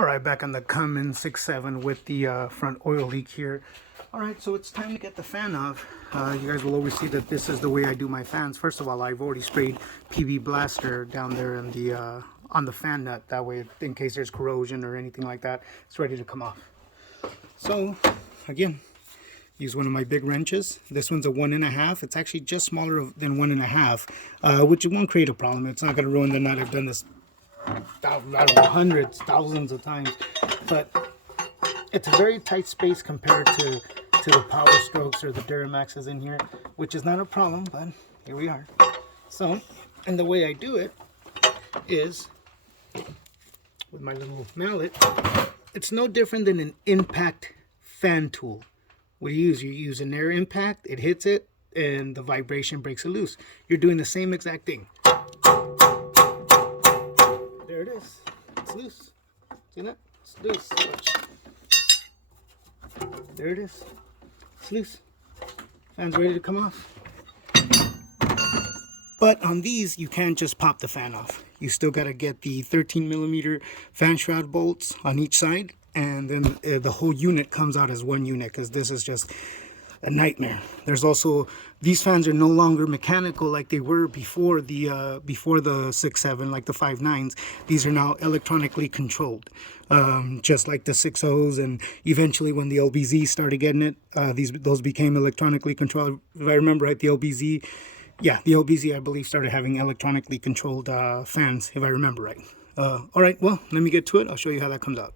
All right, back on the Cummins 6.7 with the front oil leak here. All right, so it's time to get the fan off. You guys will always see that this is the way I do my fans. First of all, I've already sprayed PB Blaster down there in the on the fan nut. That way, in case there's corrosion or anything like that, it's ready to come off. So, again, use one of my big wrenches. This one's a 1.5. It's actually just smaller than 1.5, which won't create a problem. It's not going to ruin the nut. I've done this, I don't know, hundreds, thousands of times. But it's a very tight space compared to the Power Strokes or the Duramaxes in here, which is not a problem, but here we are. So, and the way I do it is with my little mallet. It's no different than an impact fan tool. What do you use? You use an air impact, it hits it, and the vibration breaks it loose. You're doing the same exact thing. There it is. It's loose. See that? It's loose. Watch. There it is. It's loose. Fan's ready to come off. But on these, you can't just pop the fan off. You still got to get the 13mm fan shroud bolts on each side, and then the whole unit comes out as one unit, because this is just a nightmare. There's also, these fans are no longer mechanical like they were before the 6.7, like the 5.9s. These are now electronically controlled, just like the 6.0s, and eventually when the LBZ started getting it, those became electronically controlled. If I remember right, the LBZ, yeah, the LBZ, I believe, started having electronically controlled fans, if I remember right. All right, well, let me get to it. I'll show you how that comes out.